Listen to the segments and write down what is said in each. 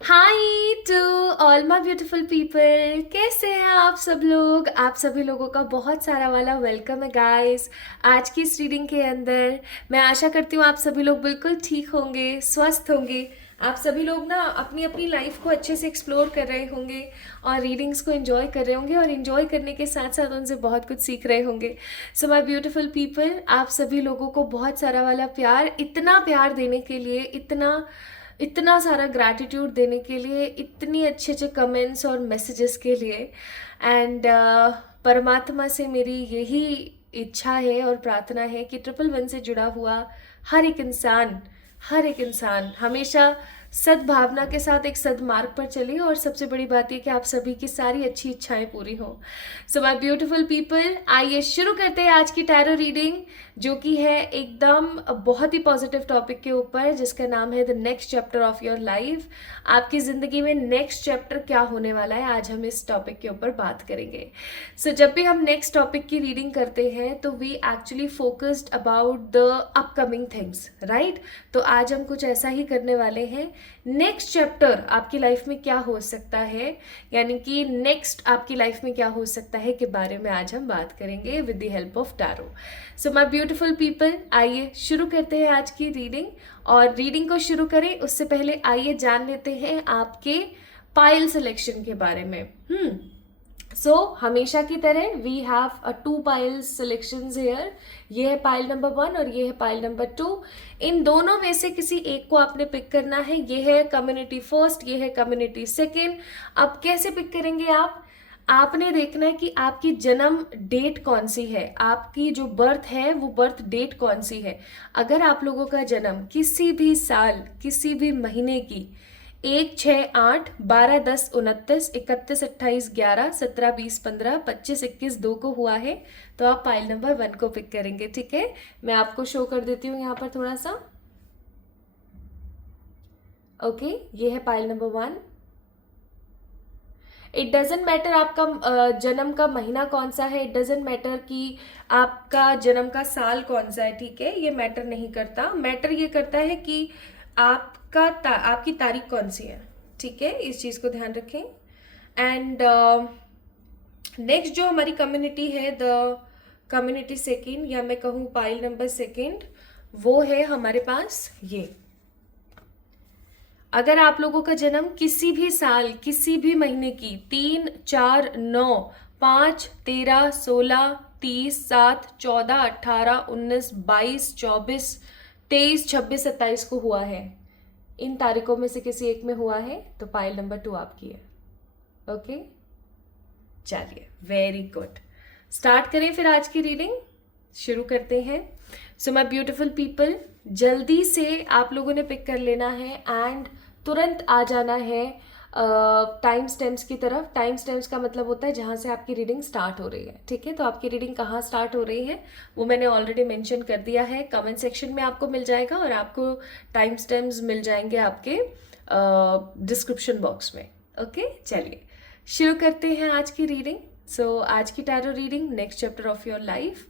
Hi to all my beautiful people, कैसे हैं आप सब लोग। आप सभी लोगों का बहुत सारा वाला वेलकम है गाइस आज की इस रीडिंग के अंदर। मैं आशा करती हूँ आप सभी लोग बिल्कुल ठीक होंगे, स्वस्थ होंगे। आप सभी लोग ना अपनी अपनी लाइफ को अच्छे से एक्सप्लोर कर रहे होंगे और रीडिंग्स को एंजॉय कर रहे होंगे और एंजॉय करने के साथ साथ उनसे बहुत कुछ सीख रहे होंगे। सो माय ब्यूटीफुल पीपल, आप सभी लोगों को बहुत सारा वाला प्यार, इतना प्यार देने के लिए, इतना इतना सारा ग्रैटिट्यूड देने के लिए, इतनी अच्छे अच्छे कमेंट्स और मैसेजेस के लिए। एंड परमात्मा से मेरी यही इच्छा है और प्रार्थना है कि 111 से जुड़ा हुआ हर एक इंसान हमेशा सद्भावना के साथ एक सद्मार्ग पर चले और सबसे बड़ी बात यह कि आप सभी की सारी अच्छी इच्छाएं पूरी हों। सो माय ब्यूटीफुल पीपल, आइए शुरू करते हैं आज की टैरो रीडिंग, जो कि है एकदम बहुत ही पॉजिटिव टॉपिक के ऊपर, जिसका नाम है the next chapter of your life. आपकी ज़िंदगी में नेक्स्ट चैप्टर क्या होने वाला है, आज हम इस टॉपिक के ऊपर बात करेंगे। सो जब भी हम नेक्स्ट टॉपिक की रीडिंग करते हैं तो we actually focused about the upcoming things, right. तो आज हम कुछ ऐसा ही करने वाले हैं। नेक्स्ट चैप्टर आपकी लाइफ में क्या हो सकता है, यानी कि नेक्स्ट आपकी लाइफ में क्या हो सकता है के बारे में आज हम बात करेंगे with the help of tarot. So my beautiful people, आइए शुरू करते हैं आज की रीडिंग। और रीडिंग को शुरू करें उससे पहले आइए जान लेते हैं आपके पाइल सिलेक्शन के बारे में। सो हमेशा की तरह we have a 2 pile selections here. ये है पाइल नंबर 1 और ये है पाइल नंबर 2। इन दोनों में से किसी एक को आपने पिक करना है। ये है कम्युनिटी फर्स्ट, ये है कम्युनिटी सेकेंड। अब कैसे पिक करेंगे आप? आपने देखना है कि आपकी जन्म डेट कौन सी है, आपकी जो बर्थ है वो बर्थ डेट कौन सी है। अगर आप लोगों का जन्म किसी भी साल, किसी भी महीने की 1, 6, 8, 12, 10, 29, 31, 28, 11, 17, 20, 15, 25, 21, 2 को हुआ है तो आप पाइल नंबर 1 को पिक करेंगे। ठीक है, मैं आपको शो कर देती हूँ यहाँ पर थोड़ा सा। ओके, ये है pile number 1। It doesn't matter आपका जन्म का महीना कौन सा है, इट डजेंट मैटर कि आपका जन्म का साल कौन सा है। ठीक है, ये मैटर नहीं करता। मैटर ये करता है कि आपकी तारीख कौन सी है। ठीक है, इस चीज़ को ध्यान रखें। एंड नेक्स्ट जो हमारी कम्युनिटी है, द कम्युनिटी सेकेंड, या मैं कहूँ पाइल नंबर सेकेंड, वो है हमारे पास ये। अगर आप लोगों का जन्म किसी भी साल, किसी भी महीने की 3, 4, 9, 5, 13, 16, 30, 7, 14, 18, 19, 22, 24, 23, 26, 27 को हुआ है, इन तारीखों में से किसी एक में हुआ है तो पाइल नंबर 2 आपकी है। ओके, चलिए, वेरी गुड। स्टार्ट करें फिर आज की रीडिंग, शुरू करते हैं। सो माय ब्यूटीफुल पीपल, जल्दी से आप लोगों ने पिक कर लेना है एंड तुरंत आ जाना है टाइम स्टैम्प्स की तरफ। टाइम स्टैम्प्स का मतलब होता है जहाँ से आपकी रीडिंग स्टार्ट हो रही है। ठीक है, तो आपकी रीडिंग कहाँ स्टार्ट हो रही है वो मैंने ऑलरेडी मेंशन कर दिया है, कमेंट सेक्शन में आपको मिल जाएगा और आपको टाइम स्टैम्प्स मिल जाएंगे आपके डिस्क्रिप्शन बॉक्स में। ओके, चलिए शुरू करते हैं आज की रीडिंग। सो आज की tarot reading, next chapter of your life.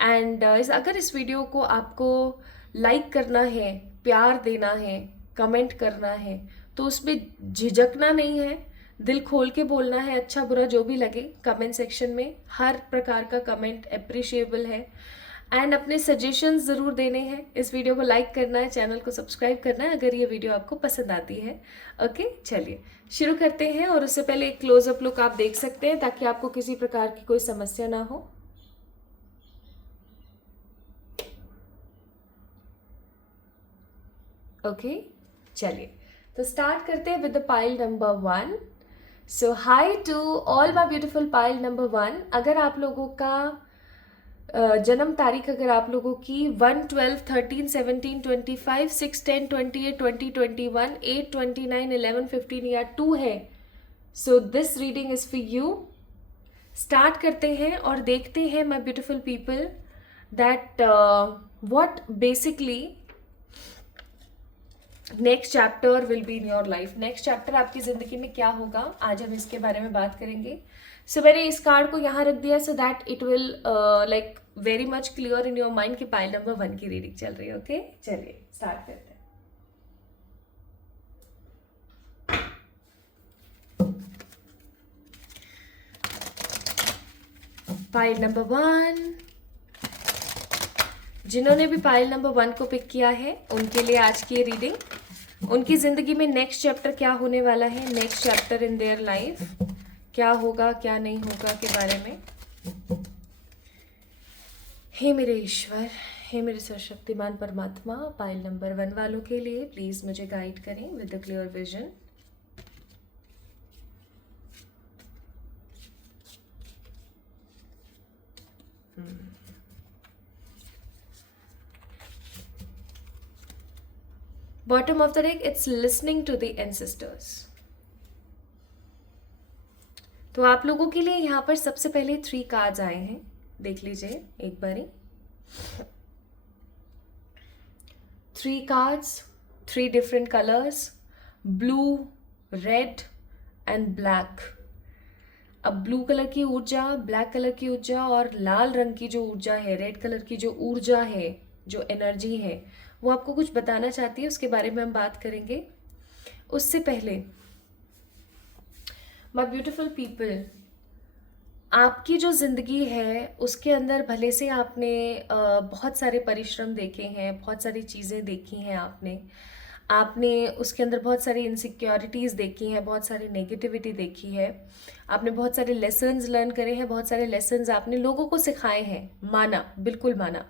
And अगर इस वीडियो को आपको लाइक करना है, प्यार देना है, कमेंट करना है, तो उसमें झिझकना नहीं है, दिल खोल के बोलना है। अच्छा बुरा जो भी लगे कमेंट सेक्शन में, हर प्रकार का कमेंट अप्रिशिएबल है। एंड अपने सजेशंस ज़रूर देने हैं। इस वीडियो को लाइक करना है, चैनल को सब्सक्राइब करना है अगर ये वीडियो आपको पसंद आती है। ओके, चलिए शुरू करते हैं। और उससे पहले एक क्लोजअप लुक आप देख सकते हैं ताकि आपको किसी प्रकार की कोई समस्या ना हो। ओके, चलिए तो स्टार्ट करते हैं with the pile number 1। So hi to all my beautiful pile number 1। अगर आप लोगों का जन्म तारीख, अगर आप लोगों की 1, 12, 13, 17, 25, 6, 10, 28, 20, 21, 8, 29, 11, 15 या 2 है, so this reading is for you. Start करते हैं और देखते हैं my beautiful people that what basically next chapter will be in your life. Next chapter आपकी जिंदगी में क्या होगा, आज हम इसके बारे में बात करेंगे। सो मैंने इस कार्ड को यहाँ रख दिया so that it will like very much clear in your mind कि पाइल नंबर 1 की रीडिंग चल रही है। ओके, चलिए स्टार्ट करते हैं। पाइल नंबर 1, जिन्होंने भी पाइल नंबर 1 को पिक किया है उनके लिए आज की ये रीडिंग। उनकी ज़िंदगी में नेक्स्ट चैप्टर क्या होने वाला है, next chapter in their life क्या होगा क्या नहीं होगा के बारे में। हे मेरे ईश्वर, हे मेरे सर्वशक्तिमान परमात्मा, पाइल नंबर 1 वालों के लिए प्लीज़ मुझे गाइड करें with the clear vision. Bottom of the deck, it's listening to the ancestors. तो आप लोगों के लिए यहाँ पर सबसे पहले 3 कार्ड्स आए हैं, देख लीजिए एक बारी। 3 cards, 3 different colours, blue, red and black. अब ब्लू कलर की ऊर्जा, ब्लैक कलर की ऊर्जा और लाल रंग की जो ऊर्जा है, रेड कलर की जो ऊर्जा है, जो एनर्जी है, वो आपको कुछ बताना चाहती है, उसके बारे में हम बात करेंगे। उससे पहले माय ब्यूटीफुल पीपल, आपकी जो ज़िंदगी है उसके अंदर भले से आपने बहुत सारे परिश्रम देखे हैं, बहुत सारी चीज़ें देखी हैं आपने उसके अंदर बहुत सारी इनसिक्योरिटीज़ देखी हैं, बहुत सारी नेगेटिविटी देखी है, आपने बहुत सारे लेसन्स लर्न करे हैं, बहुत सारे लेसन्स आपने लोगों को सिखाए हैं, माना, बिल्कुल माना।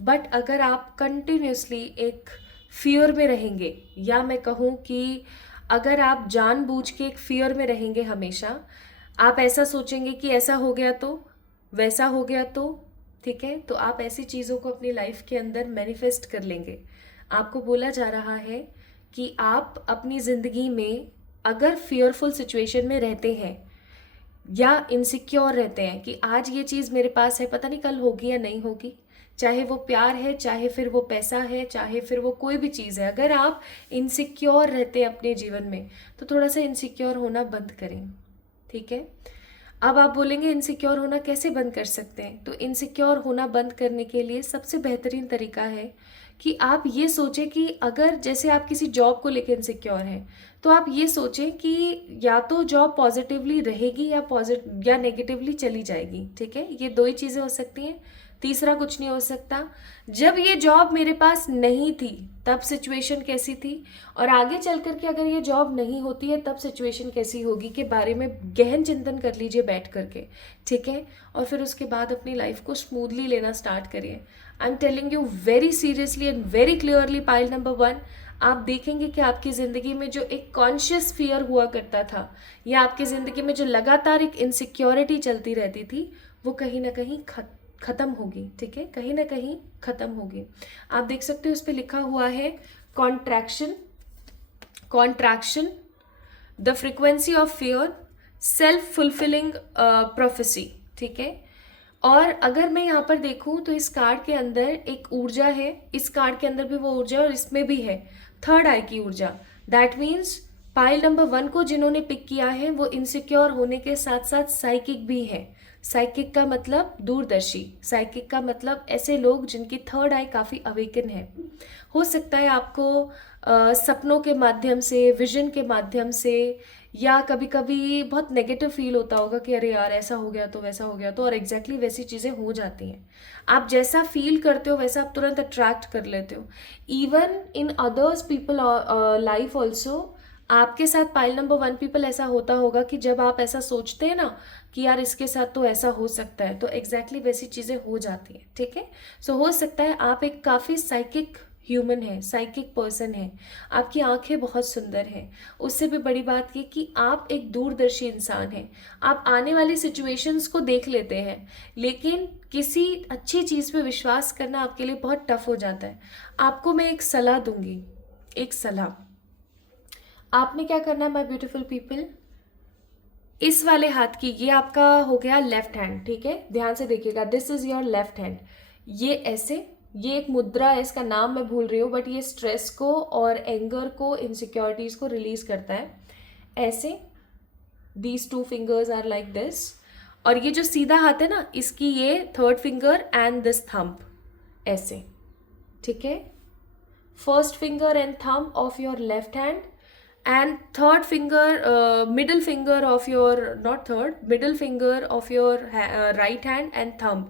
बट अगर आप कंटिन्यूसली एक फियर में रहेंगे, या मैं कहूँ कि अगर आप जानबूझ के एक फियर में रहेंगे हमेशा, आप ऐसा सोचेंगे कि ऐसा हो गया तो, वैसा हो गया तो, ठीक है, तो आप ऐसी चीज़ों को अपनी लाइफ के अंदर मैनिफेस्ट कर लेंगे। आपको बोला जा रहा है कि आप अपनी ज़िंदगी में अगर फियरफुल सिचुएशन में रहते हैं या इनसिक्योर रहते हैं कि आज ये चीज़ मेरे पास है, पता नहीं कल होगी या नहीं होगी, चाहे वो प्यार है, चाहे फिर वो पैसा है, चाहे फिर वो कोई भी चीज़ है, अगर आप इनसिक्योर रहते हैं अपने जीवन में तो थोड़ा सा इनसिक्योर होना बंद करें, ठीक है। अब आप बोलेंगे इनसिक्योर होना कैसे बंद कर सकते हैं, तो इनसिक्योर होना बंद करने के लिए सबसे बेहतरीन तरीका है कि आप ये सोचें कि अगर जैसे आप किसी जॉब को लेकर इनसिक्योर हैं, तो आप ये सोचें कि या तो जॉब पॉजिटिवली रहेगी या नेगेटिवली चली जाएगी, ठीक है। ये 2 ही चीज़ें हो सकती हैं, तीसरा कुछ नहीं हो सकता। जब ये जॉब मेरे पास नहीं थी तब सिचुएशन कैसी थी, और आगे चल कर के अगर ये जॉब नहीं होती है तब सिचुएशन कैसी होगी के बारे में गहन चिंतन कर लीजिए बैठ करके, ठीक है। और फिर उसके बाद अपनी लाइफ को स्मूथली लेना स्टार्ट करिए। I am telling you very seriously and very clearly, pile number 1, आप देखेंगे कि आपकी ज़िंदगी में जो एक कॉन्शियस फियर हुआ करता था, या आपकी ज़िंदगी में जो लगातार एक इनसिक्योरिटी चलती रहती थी, वो कहीं ना कहीं ख़त्म होगी, ठीक है, कहीं ना कहीं ख़त्म होगी। आप देख सकते हो उस पर लिखा हुआ है contraction, the frequency of fear, self fulfilling prophecy, ठीक है। और अगर मैं यहाँ पर देखूँ तो इस कार्ड के अंदर एक ऊर्जा है, इस कार्ड के अंदर भी वो ऊर्जा और इसमें भी है, थर्ड आई की ऊर्जा। दैट मीन्स पाइल नंबर 1 को जिन्होंने पिक किया है वो इनसिक्योर होने के साथ साथ साइकिक भी है। साइकिक का मतलब दूरदर्शी, साइकिक का मतलब ऐसे लोग जिनकी थर्ड आई काफ़ी अवेकन है। हो सकता है आपको सपनों के माध्यम से, विजन के माध्यम से, या कभी कभी बहुत नेगेटिव फील होता होगा कि अरे यार ऐसा हो गया तो, वैसा हो गया तो, और एग्जैक्टली वैसी चीज़ें हो जाती हैं। आप जैसा फील करते हो वैसा आप तुरंत अट्रैक्ट कर लेते हो। Even in others people life also, आपके साथ पाइल नंबर 1 पीपल ऐसा होता होगा कि जब आप ऐसा सोचते हैं ना कि यार इसके साथ तो ऐसा हो सकता है, तो एग्जैक्टली वैसी चीज़ें हो जाती हैं, ठीक है। सो हो सकता है आप एक काफ़ी साइकिक ह्यूमन है, साइकिक पर्सन है, आपकी आंखें बहुत सुंदर हैं। उससे भी बड़ी बात ये कि आप एक दूरदर्शी इंसान हैं, आप आने वाली सिचुएशंस को देख लेते हैं, लेकिन किसी अच्छी चीज़ पे विश्वास करना आपके लिए बहुत टफ हो जाता है। आपको मैं एक सलाह दूंगी, एक सलाह। आपने क्या करना है माय ब्यूटीफुल पीपल, इस वाले हाथ की, ये आपका हो गया लेफ्ट हैंड, ठीक है, ध्यान से देखिएगा, this is your left hand. ये ऐसे, ये एक मुद्रा है, इसका नाम मैं भूल रही हूँ, बट ये स्ट्रेस को और एंगर को, इनसिक्योरिटीज को रिलीज करता है। ऐसे these 2 fingers are like this, और ये जो सीधा हाथ है ना, इसकी ये 3rd finger and this thumb, ऐसे, ठीक है। 1st finger and thumb of your left hand and third finger, middle finger of your, not third, middle finger of your right hand and thumb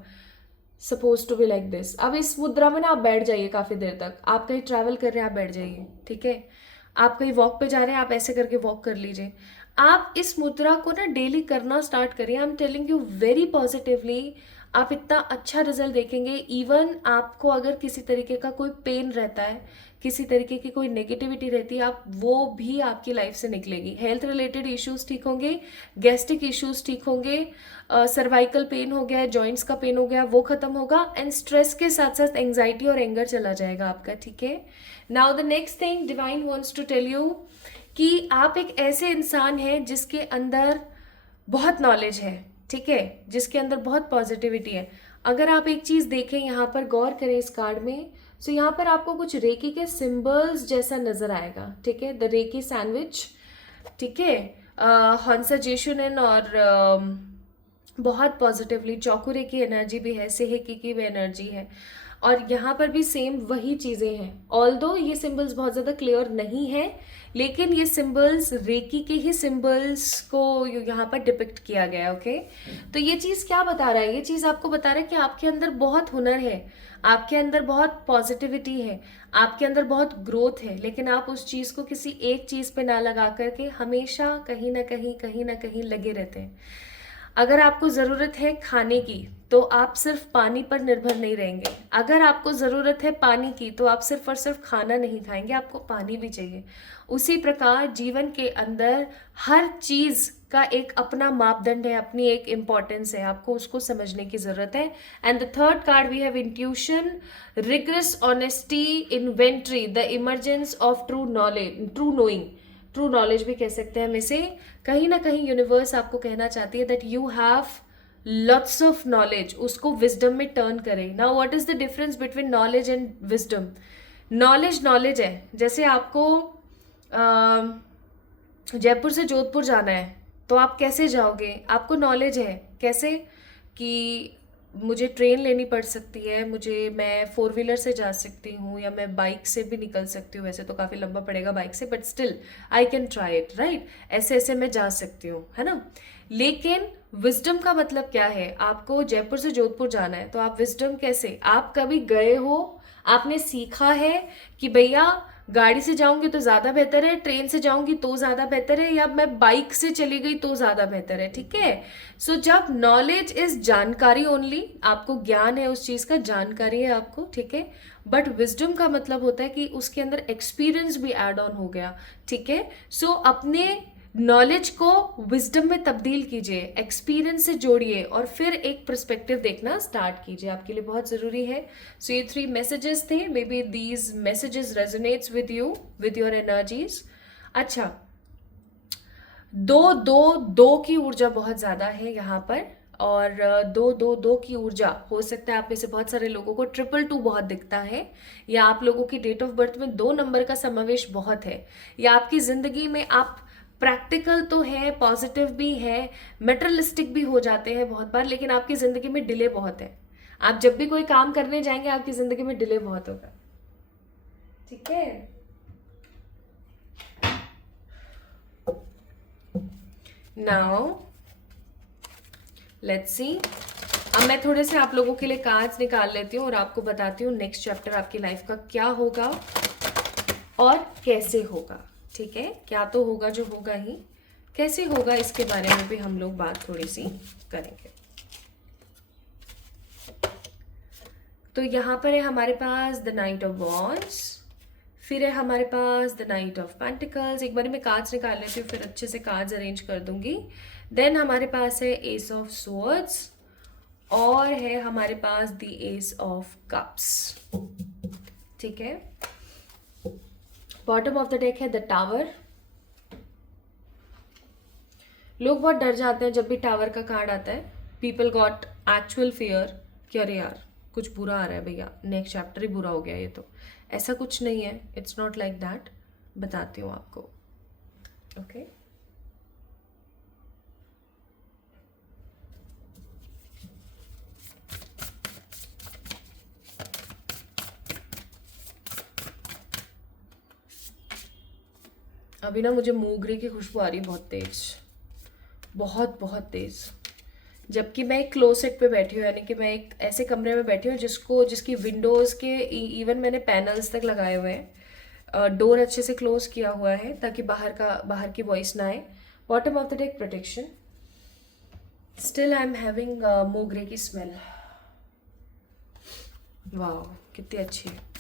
suppose to be like this. अब इस मुद्रा में ना आप बैठ जाइए काफी देर तक. आप कहीं ट्रैवल कर रहे हैं, आप बैठ जाइए, ठीक है. आप कहीं वॉक पे जा रहे हैं, आप ऐसे करके वॉक कर लीजिए. आप इस मुद्रा को ना डेली करना स्टार्ट करिए. I am telling you very positively, आप इतना अच्छा रिजल्ट देखेंगे. इवन आपको अगर किसी तरीके का कोई पेन रहता है, किसी तरीके की कोई नेगेटिविटी रहती है, आप वो भी आपकी लाइफ से निकलेगी. हेल्थ रिलेटेड इश्यूज ठीक होंगे, गैस्ट्रिक इश्यूज ठीक होंगे, सर्वाइकल पेन हो गया, जॉइंट्स का पेन हो गया, वो खत्म होगा. एंड स्ट्रेस के साथ साथ एंग्जाइटी और एंगर चला जाएगा आपका, ठीक है. Now the next thing divine wants to tell you कि आप एक ऐसे इंसान हैं जिसके अंदर बहुत नॉलेज है, ठीक है, जिसके अंदर बहुत पॉजिटिविटी है. अगर आप एक चीज़ देखें, यहाँ पर गौर करें इस कार्ड में, सो यहाँ पर आपको कुछ रेकी के सिंबल्स जैसा नजर आएगा, ठीक है. द रेकी सैंडविच, ठीक है, हंसा जेशुनन, और बहुत पॉजिटिवली चौकुरे की एनर्जी भी है, सेहेकी की भी एनर्जी है. और यहाँ पर भी सेम वही चीज़ें हैं. ऑल्दो ये सिंबल्स बहुत ज़्यादा क्लियर नहीं है, लेकिन ये सिंबल्स रेकी के ही सिंबल्स को यहाँ पर डिपिक्ट किया गया है. ओके, तो ये चीज़ क्या बता रहा है? ये चीज़ आपको बता रहा है कि आपके अंदर बहुत हुनर है, आपके अंदर बहुत पॉजिटिविटी है, आपके अंदर बहुत ग्रोथ है, लेकिन आप उस चीज़ को किसी एक चीज़ पे ना लगा करके हमेशा कहीं ना कहीं लगे रहते हैं. अगर आपको ज़रूरत है खाने की, तो आप सिर्फ पानी पर निर्भर नहीं रहेंगे. अगर आपको ज़रूरत है पानी की, तो आप सिर्फ और सिर्फ खाना नहीं खाएंगे, आपको पानी भी चाहिए. उसी प्रकार जीवन के अंदर हर चीज़ का एक अपना मापदंड है, अपनी एक इम्पॉर्टेंस है, आपको उसको समझने की ज़रूरत है. And the third card we have intuition, regress, honesty, inventory, the emergence of true knowledge, true knowing. True knowledge भी कह सकते हैं हम इसे. कहीं ना कहीं यूनिवर्स आपको कहना चाहती है that you have lots of knowledge, उसको विजडम में टर्न करें. Now what is the difference between knowledge and wisdom? Knowledge है. जैसे आपको जयपुर से जोधपुर जाना है, तो आप कैसे जाओगे? आपको नॉलेज है कैसे, कि मुझे ट्रेन लेनी पड़ सकती है, मैं 4 व्हीलर से जा सकती हूँ, या मैं बाइक से भी निकल सकती हूँ. वैसे तो काफ़ी लंबा पड़ेगा बाइक से, but still I can try it, right. ऐसे ऐसे मैं जा सकती हूँ, है ना. लेकिन विजडम का मतलब क्या है? आपको जयपुर से जोधपुर जाना है, तो आप विजडम कैसे? आप कभी गए हो, आपने सीखा है कि भैया गाड़ी से जाऊंगी तो ज़्यादा बेहतर है, ट्रेन से जाऊंगी तो ज़्यादा बेहतर है, या मैं बाइक से चली गई तो ज़्यादा बेहतर है, ठीक है. सो जब नॉलेज इज जानकारी ओनली, आपको ज्ञान है उस चीज़ का, जानकारी है आपको, ठीक है. बट विजडम का मतलब होता है कि उसके अंदर एक्सपीरियंस भी ऐड ऑन हो गया, ठीक है. सो अपने नॉलेज को विजडम में तब्दील कीजिए, एक्सपीरियंस से जोड़िए, और फिर एक पर्सपेक्टिव देखना स्टार्ट कीजिए. आपके लिए बहुत ज़रूरी है. सो ये 3 मैसेजेस थे. May be these messages resonates with you, with your energies. अच्छा, 2 की ऊर्जा बहुत ज़्यादा है यहाँ पर, और 2 की ऊर्जा, हो सकता है आप में से बहुत सारे लोगों को 222 बहुत दिखता है, या आप लोगों की डेट ऑफ बर्थ में 2 नंबर का समावेश बहुत है, या आपकी ज़िंदगी में आप प्रैक्टिकल तो है, पॉजिटिव भी है, मेटेरियलिस्टिक भी हो जाते हैं बहुत बार, लेकिन आपकी ज़िंदगी में डिले बहुत है. आप जब भी कोई काम करने जाएंगे, आपकी ज़िंदगी में डिले बहुत होगा, ठीक है. नाउ लेट्स सी. अब मैं थोड़े से आप लोगों के लिए कार्ड्स निकाल लेती हूँ और आपको बताती हूँ नेक्स्ट चैप्टर आपकी लाइफ का क्या होगा और कैसे होगा, ठीक है. क्या तो होगा जो होगा ही, कैसे होगा इसके बारे में भी हम लोग बात थोड़ी सी करेंगे. तो यहाँ पर है हमारे पास द नाइट ऑफ वॉन्ड्स, फिर है हमारे पास द नाइट ऑफ पेंटिकल्स. एक बार मैं कार्ड्स निकाल लेती हूँ, फिर अच्छे से कार्ड्स अरेंज कर दूंगी. देन हमारे पास है एस ऑफ स्वॉर्ड्स, और है हमारे पास द एस ऑफ कप्स, ठीक है. बॉटम ऑफ द डेक है द टावर. लोग बहुत डर जाते हैं जब भी टावर का कार्ड आता है. पीपल गॉट एक्चुअल फियर कि अरे यार कुछ बुरा आ रहा है भैया, नेक्स्ट चैप्टर ही बुरा हो गया. ये तो ऐसा कुछ नहीं है, इट्स नॉट लाइक दैट. बताती हूँ आपको, ओके. अभी ना मुझे मोगरे की खुशबू आ रही है बहुत तेज, बहुत बहुत तेज, जबकि मैं एक क्लोसेट पे बैठी हूँ, यानी कि मैं एक ऐसे कमरे में बैठी हूँ जिसकी विंडोज़ के इवन मैंने पैनल्स तक लगाए हुए हैं, डोर अच्छे से क्लोज किया हुआ है ताकि बाहर की वॉइस ना आए, bottom of the deck protection, still I am having मोगरे की स्मेल। वाह कितनी अच्छी है।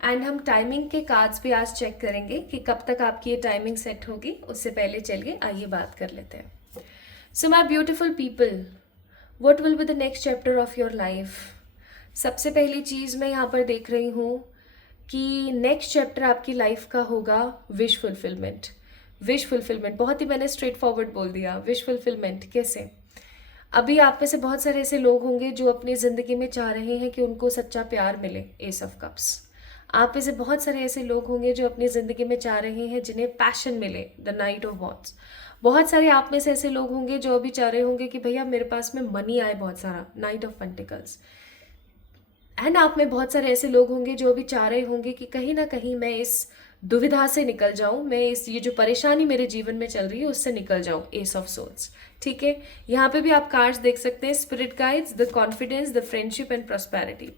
एंड हम टाइमिंग के कार्ड्स भी आज चेक करेंगे कि कब तक आपकी ये टाइमिंग सेट होगी। उससे पहले चलिए आइए बात कर लेते हैं। So my beautiful people, what will be the next chapter of your life. सबसे पहली चीज़ मैं यहाँ पर देख रही हूँ कि नेक्स्ट चैप्टर आपकी लाइफ का होगा विश फुलफिलमेंट। विश फुलफिलमेंट बहुत ही मैंने स्ट्रेट फॉरवर्ड बोल दिया। विश फुलफिलमेंट कैसे? अभी आप में से बहुत सारे ऐसे लोग होंगे जो अपनी ज़िंदगी में चाह रहे हैं कि उनको सच्चा प्यार मिले, एस ऑफ कप्स। आप में से बहुत सारे ऐसे लोग होंगे जो अपनी ज़िंदगी में चाह रहे हैं जिन्हें पैशन मिले, द नाइट ऑफ वॉन्ड्स। बहुत सारे आप में से ऐसे लोग होंगे जो अभी चाह रहे होंगे कि भैया मेरे पास में मनी आए बहुत सारा, नाइट ऑफ पेंटिकल्स। एंड आप में बहुत सारे ऐसे लोग होंगे जो अभी चाह रहे होंगे कि कहीं ना कहीं मैं इस दुविधा से निकल जाऊं, मैं ये जो परेशानी मेरे जीवन में चल रही है उससे निकल जाऊं, एस ऑफ सोल्स। ठीक है, यहाँ पे भी आप कार्ड्स देख सकते हैं, spirit guides, the confidence, the friendship and prosperity.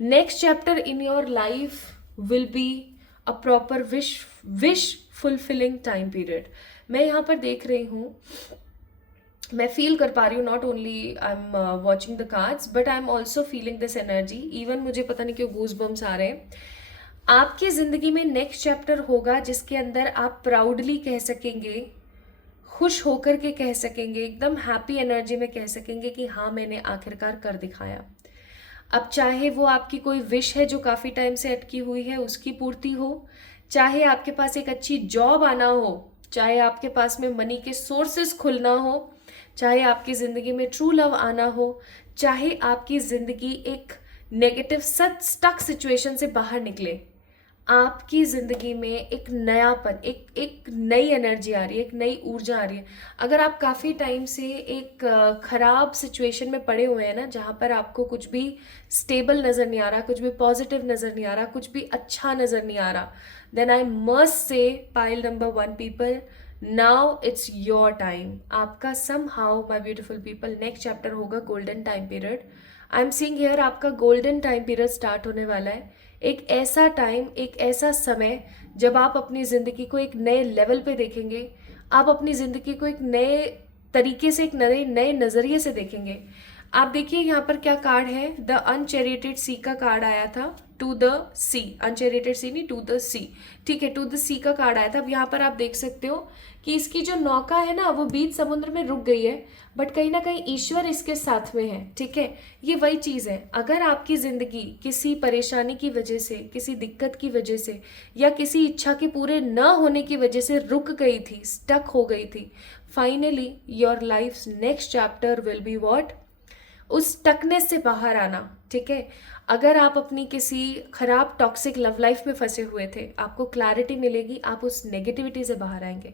Next chapter in your life will be a proper wish fulfilling time period. मैं यहाँ पर देख रही हूँ, मैं फील कर पा रही हूँ, not only I am watching the cards but I am also feeling this energy. Even मुझे पता नहीं क्यों गूज बम्स आ रहे हैं। आपकी ज़िंदगी में नेक्स्ट चैप्टर होगा जिसके अंदर आप प्राउडली कह सकेंगे, खुश होकर के कह सकेंगे, एकदम हैप्पी एनर्जी में कह सकेंगे कि हाँ मैंने आखिरकार कर दिखाया। अब चाहे वो आपकी कोई विश है जो काफ़ी टाइम से अटकी हुई है उसकी पूर्ति हो, चाहे आपके पास एक अच्छी जॉब आना हो, चाहे आपके पास में मनी के सोर्सेस खुलना हो, चाहे आपकी ज़िंदगी में ट्रू लव आना हो, चाहे आपकी ज़िंदगी एक नेगेटिव स्टक सिचुएशन से बाहर निकले, आपकी ज़िंदगी में एक नयापन, एक नई एनर्जी आ रही है, एक नई ऊर्जा आ रही है। अगर आप काफ़ी टाइम से एक ख़राब सिचुएशन में पड़े हुए हैं ना, जहाँ पर आपको कुछ भी स्टेबल नज़र नहीं आ रहा, कुछ भी पॉजिटिव नज़र नहीं आ रहा, कुछ भी अच्छा नज़र नहीं आ रहा, then I must say pile number 1 people, now it's your time. आपका somehow my beautiful people next chapter होगा golden time period. I am seeing here आपका गोल्डन टाइम पीरियड स्टार्ट होने वाला है। एक ऐसा टाइम, एक ऐसा समय जब आप अपनी ज़िंदगी को एक नए लेवल पे देखेंगे, आप अपनी ज़िंदगी को एक नए तरीके से, एक नए नज़रिए से देखेंगे। आप देखिए यहाँ पर क्या कार्ड है, द अनचैरिटेड सी का कार्ड आया था, टू द सी, अनचैरिटेड सी नहीं, टू द सी। ठीक है, टू द सी का कार्ड आया था। अब यहाँ पर आप देख सकते हो कि इसकी जो नौका है ना वो बीच समुद्र में रुक गई है, बट कहीं ना कहीं ईश्वर इसके साथ में है। ठीक है, ये वही चीज़ है। अगर आपकी ज़िंदगी किसी परेशानी की वजह से, किसी दिक्कत की वजह से या किसी इच्छा के पूरे न होने की वजह से रुक गई थी, स्टक हो गई थी, finally your life next chapter will be what, उस टकनेस से बाहर आना। ठीक है, अगर आप अपनी किसी खराब टॉक्सिक लव लाइफ में फंसे हुए थे, आपको क्लैरिटी मिलेगी, आप उस नेगेटिविटी से बाहर आएंगे।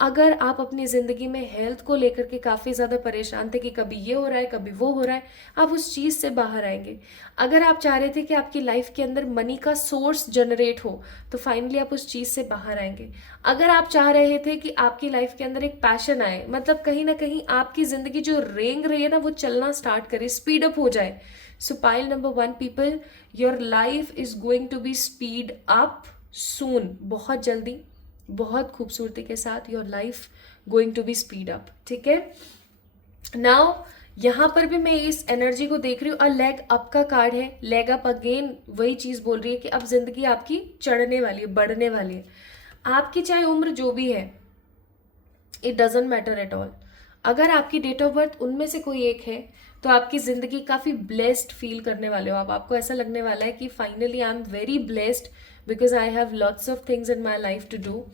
अगर आप अपनी ज़िंदगी में हेल्थ को लेकर के काफ़ी ज़्यादा परेशान थे कि कभी ये हो रहा है कभी वो हो रहा है, आप उस चीज़ से बाहर आएंगे। अगर आप चाह रहे थे कि आपकी लाइफ के अंदर मनी का सोर्स जनरेट हो, तो फाइनली आप उस चीज़ से बाहर आएंगे। अगर आप चाह रहे थे कि आपकी लाइफ के अंदर एक पैशन आए, मतलब कहीं ना कहीं आपकी ज़िंदगी जो रेंग रही है ना वो चलना स्टार्ट करे, स्पीड अप हो जाए, so pile number 1 people, your life is going to be speed up soon. बहुत जल्दी, बहुत खूबसूरती के साथ your life going to be speed up. ठीक है, नाउ यहाँ पर भी मैं इस एनर्जी को देख रही हूँ। अ लेग अप का कार्ड है, लेग अप अगेन वही चीज़ बोल रही है कि अब जिंदगी आपकी चढ़ने वाली है, बढ़ने वाली है। आपकी चाहे उम्र जो भी है, it doesn't matter at all. अगर आपकी डेट ऑफ बर्थ उनमें से कोई एक है तो आपकी ज़िंदगी काफ़ी ब्लेस्ड फील करने वाले हो आप। आपको ऐसा लगने वाला है कि finally I am very blessed because I have lots of things in my life to do.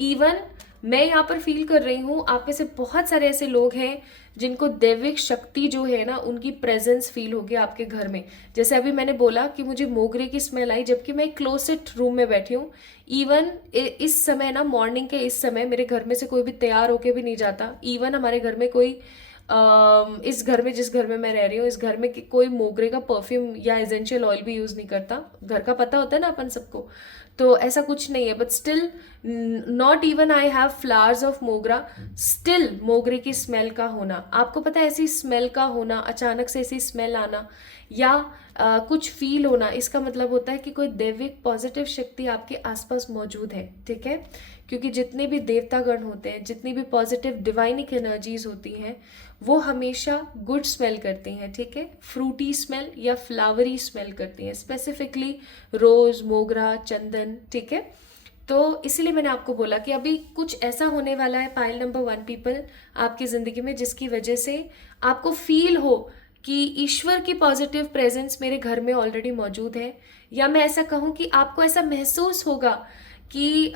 Even मैं यहाँ पर फील कर रही हूँ आप में से बहुत सारे ऐसे लोग हैं जिनको दैविक शक्ति जो है ना उनकी प्रेजेंस फील होगी आपके घर में। जैसे अभी मैंने बोला कि मुझे मोगरे की स्मेल आई जबकि मैं एक क्लोसेट रूम में बैठी हूँ। इवन इस समय ना, मॉर्निंग के इस समय मेरे घर में से कोई भी तैयार होके भी नहीं जाता। इवन हमारे घर में कोई इस घर में, जिस घर में मैं रह रही हूँ, इस घर में कोई मोगरे का परफ्यूम या एसेंशियल ऑयल भी यूज़ नहीं करता। घर का पता होता है ना अपन सबको, तो ऐसा कुछ नहीं है। But still not even I have flowers of मोगरा, स्टिल मोगरे की स्मेल का होना, आपको पता है ऐसी स्मेल का होना, अचानक से ऐसी स्मेल आना या कुछ फील होना, इसका मतलब होता है कि कोई दैविक पॉजिटिव शक्ति आपके आसपास मौजूद है। ठीक है, क्योंकि जितने भी देवतागण होते हैं, जितनी भी पॉजिटिव डिवाइनिक एनर्जीज होती हैं, वो हमेशा गुड स्मेल करती हैं। ठीक है, फ्रूटी स्मेल या फ्लावरी स्मेल करती हैं, स्पेसिफिकली रोज, मोगरा, चंदन। ठीक है, तो इसलिए मैंने आपको बोला कि अभी कुछ ऐसा होने वाला है पाइल नंबर 1 पीपल आपकी ज़िंदगी में, जिसकी वजह से आपको फील हो कि ईश्वर की पॉजिटिव प्रेजेंस मेरे घर में ऑलरेडी मौजूद है। या मैं ऐसा कहूँ कि आपको ऐसा महसूस होगा कि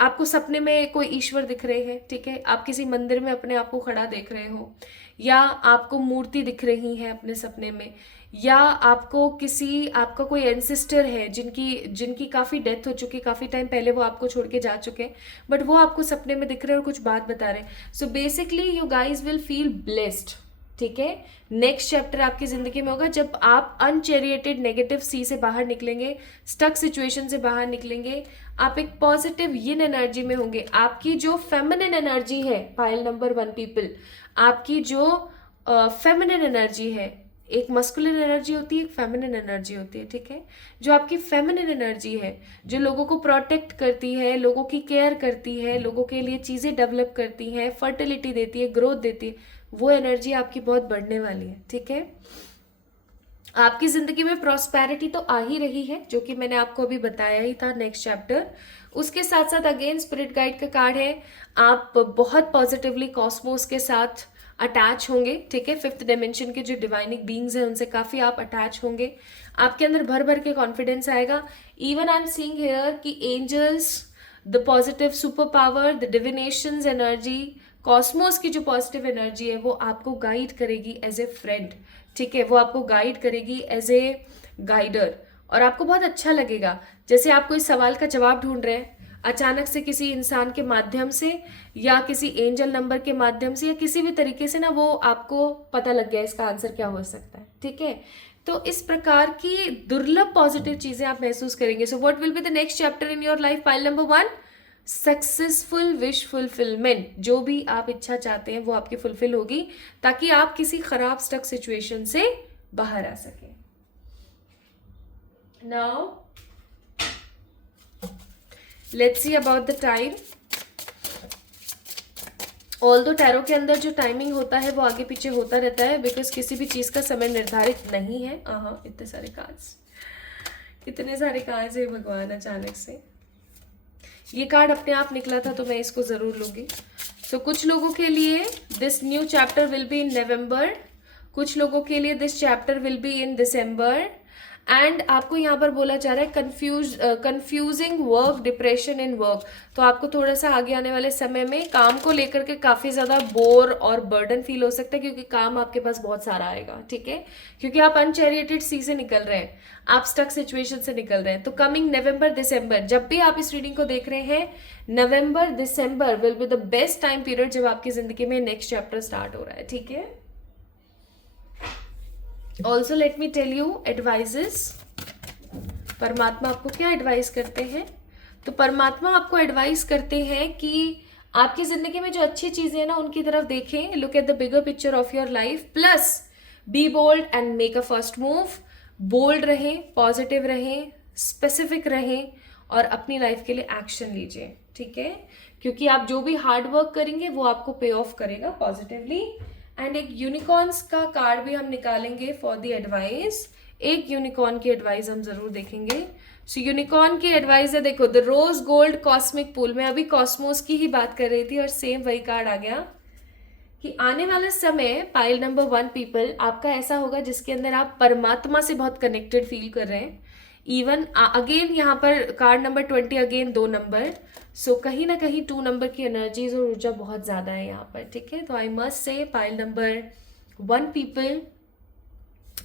आपको सपने में कोई ईश्वर दिख रहे हैं। ठीक है, आप किसी मंदिर में अपने आप को खड़ा देख रहे हो, या आपको मूर्ति दिख रही है अपने सपने में, या आपको आपका कोई एंसेस्टर है जिनकी काफ़ी डेथ हो चुकी, काफ़ी टाइम पहले वो आपको छोड़ के जा चुके हैं, बट वो आपको सपने में दिख रहे हैं और कुछ बात बता रहे हैं। So basically you guys will feel blessed. ठीक है, नेक्स्ट चैप्टर आपकी जिंदगी में होगा जब आप अनचेरिएटेड नेगेटिव सी से बाहर निकलेंगे, स्टक सिचुएशन से बाहर निकलेंगे, आप एक पॉजिटिव यिन एनर्जी में होंगे। आपकी जो फेमिनिन एनर्जी है पाइल नंबर 1 पीपल, आपकी जो फेमिनिन एनर्जी है, एक मस्कुलिन एनर्जी होती है, एक फेमिनिन एनर्जी होती है। ठीक है, जो आपकी फेमिनिन एनर्जी है, जो लोगों को प्रोटेक्ट करती है, लोगों की केयर करती है, लोगों के लिए चीज़ें डेवलप करती है, फर्टिलिटी देती है, ग्रोथ देती है, वो एनर्जी आपकी बहुत बढ़ने वाली है। ठीक है, आपकी जिंदगी में प्रॉस्पेरिटी तो आ ही रही है, जो कि मैंने आपको अभी बताया ही था नेक्स्ट चैप्टर। उसके साथ साथ अगेन स्पिरिट गाइड का कार्ड है, आप बहुत पॉजिटिवली कॉस्मोस के साथ अटैच होंगे। ठीक है, 5th डायमेंशन के जो डिवाइनिक बींग्स हैं उनसे काफ़ी आप अटैच होंगे, आपके अंदर भर भर के कॉन्फिडेंस आएगा। Even I am seeing here कि angels, the positive super power, the divinations energy, cosmos की जो पॉजिटिव एनर्जी है वो आपको गाइड करेगी एज ए फ्रेंड। ठीक है, वो आपको गाइड करेगी एज ए गाइडर, और आपको बहुत अच्छा लगेगा। जैसे आप कोई सवाल का जवाब ढूंढ रहे हैं, अचानक से किसी इंसान के माध्यम से या किसी एंजल नंबर के माध्यम से या किसी भी तरीके से ना वो आपको पता लग गया इसका आंसर क्या हो सकता है। ठीक है, तो इस प्रकार की दुर्लभ पॉजिटिव चीजें आप महसूस करेंगे। So what will be the next chapter in your life pile number 1? Successful wish fulfilment. जो भी आप इच्छा चाहते हैं वो आपकी फुलफिल होगी, ताकि आप किसी खराब स्टक सिचुएशन से बाहर आ सके। Now let's see about the time. Although tarot के अंदर जो टाइमिंग होता है वो आगे पीछे होता रहता है, बिकॉज किसी भी चीज का समय निर्धारित नहीं है। इतने सारे कार्ड्स है भगवान, अचानक से ये कार्ड अपने आप निकला था तो मैं इसको जरूर लूंगी। सो कुछ लोगों के लिए this new chapter will be in November, कुछ लोगों के लिए this chapter will be in December. And आपको यहाँ पर बोला जा रहा है confusing work, depression in work. तो आपको थोड़ा सा आगे आने वाले समय में काम को लेकर के काफ़ी ज़्यादा बोर और बर्डन फील हो सकता है, क्योंकि काम आपके पास बहुत सारा आएगा। ठीक है, क्योंकि आप अनचैरिएटेड सी से निकल रहे हैं, आप स्टक सिचुएशन से निकल रहे हैं। तो कमिंग नवंबर दिसंबर, जब भी आप इस रीडिंग को देख रहे हैं, November December will be the best time period जब आपकी जिंदगी में नेक्स्ट चैप्टर स्टार्ट हो रहा है। ठीक है, also let me tell you advices. परमात्मा आपको क्या एडवाइस करते हैं? तो परमात्मा आपको एडवाइस करते हैं कि आपकी जिंदगी में जो अच्छी चीजें हैं ना उनकी तरफ देखें, look at the bigger picture of your life, plus be bold and make a first move. Bold रहें, पॉजिटिव रहें, स्पेसिफिक रहें और अपनी लाइफ के लिए एक्शन लीजिए। ठीक है, क्योंकि आप जो भी हार्ड वर्क करेंगे वो आपको पे ऑफ करेगा पॉजिटिवली। एंड एक यूनिकॉर्न्स का कार्ड भी हम निकालेंगे फॉर द एडवाइस। एक यूनिकॉर्न की एडवाइस हम जरूर देखेंगे। सो यूनिकॉर्न की एडवाइस है, देखो, the rose gold cosmic pool. मैं अभी कॉस्मोस की ही बात कर रही थी और सेम वही कार्ड आ गया कि आने वाला समय पाइल नंबर 1 पीपल आपका ऐसा होगा जिसके अंदर आप परमात्मा से बहुत कनेक्टेड फील कर रहे हैं। इवन अगेन यहाँ पर कार्ड नंबर 20 अगेन 2 नंबर, सो कहीं ना कहीं 2 नंबर की एनर्जीज और ऊर्जा बहुत ज़्यादा है यहाँ पर, ठीक है। तो आई must say pile number 1 people,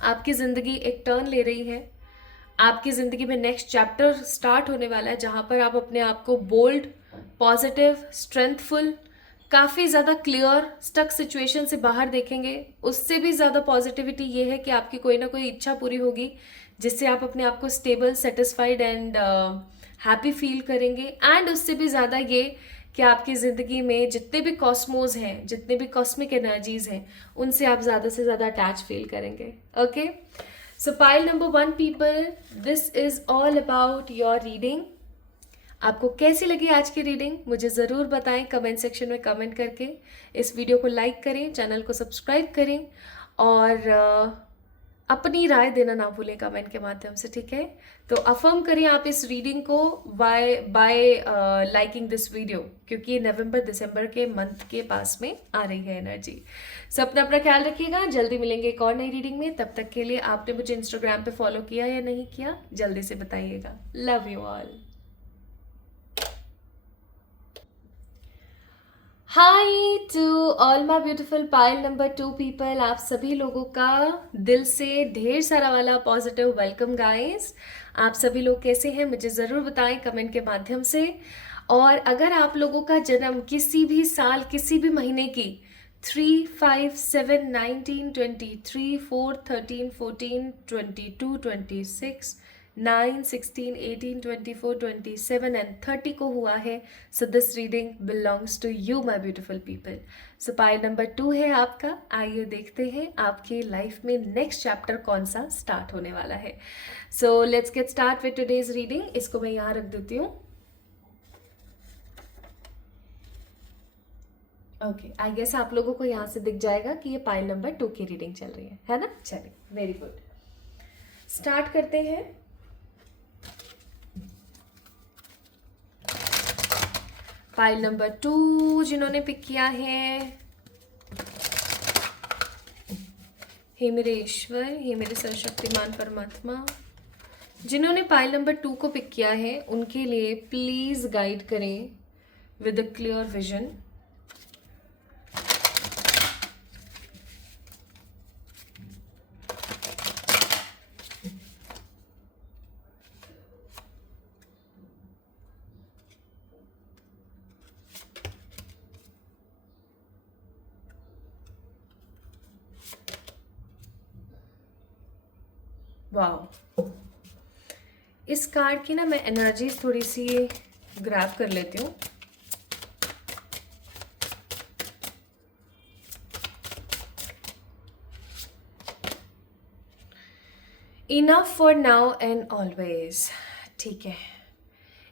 आपकी ज़िंदगी एक टर्न ले रही है। आपकी ज़िंदगी में नेक्स्ट चैप्टर स्टार्ट होने वाला है जहाँ पर आप अपने आप को बोल्ड, पॉजिटिव, स्ट्रेंथफुल, काफ़ी ज़्यादा क्लियर, स्टक सिचुएशन से बाहर देखेंगे। उससे भी ज़्यादा पॉजिटिविटी ये है कि आपकी कोई ना कोई इच्छा पूरी होगी जिससे आप अपने आप को stable, satisfied and happy feel करेंगे। एंड उससे भी ज़्यादा ये कि आपकी ज़िंदगी में जितने भी कॉस्मोस हैं, जितने भी कॉस्मिक एनर्जीज हैं, उनसे आप ज़्यादा से ज़्यादा अटैच फील करेंगे। Okay, so pile number 1 people, this is all about your reading. आपको कैसी लगी आज की रीडिंग मुझे ज़रूर बताएं कमेंट सेक्शन में कमेंट करके। इस वीडियो को लाइक करें, चैनल को सब्सक्राइब करें और अपनी राय देना ना भूलें कमेंट के माध्यम से, ठीक है। तो अफर्म करें आप इस रीडिंग को बाय लाइकिंग दिस वीडियो, क्योंकि नवंबर दिसंबर के मंथ के पास में आ रही है एनर्जी। सो अपना ख्याल रखिएगा, जल्दी मिलेंगे एक और नई रीडिंग में। तब तक के लिए आपने मुझे इंस्टाग्राम पे फॉलो किया या नहीं किया, जल्दी से बताइएगा। Love you all. Hi to all my beautiful pile number 2 people, आप सभी लोगों का दिल से ढेर सारा वाला पॉजिटिव वेलकम गाइस। आप सभी लोग कैसे हैं मुझे ज़रूर बताएं कमेंट के माध्यम से। और अगर आप लोगों का जन्म किसी भी साल, किसी भी महीने की 3, 5, 7, 19, 23, 4, 13, 14, 22, 26, 9, 16, 18, 24, 27 एंड 30 को हुआ है, so this reading belongs to you my beautiful people. So pile number 2 है आपका। आइए देखते हैं आपकी लाइफ में नेक्स्ट चैप्टर कौन सा स्टार्ट होने वाला है। So let's get start with today's reading. इसको मैं यहाँ रख देती हूँ। ओके, आई गेस आप लोगों को यहाँ से दिख जाएगा कि ये पाइल नंबर 2 की रीडिंग चल रही है ना। चलिए, वेरी गुड, स्टार्ट करते हैं। पाइल नंबर 2 जिन्होंने पिक किया है, हे मेरे ईश्वर, हे मेरे सर्वशक्तिमान परमात्मा, जिन्होंने पाइल नंबर 2 को पिक किया है उनके लिए प्लीज गाइड करें with a clear vision. Wow, इस कार्ड की ना मैं एनर्जीज थोड़ी सी ग्रैब कर लेती हूँ। Enough for now and always, ठीक है।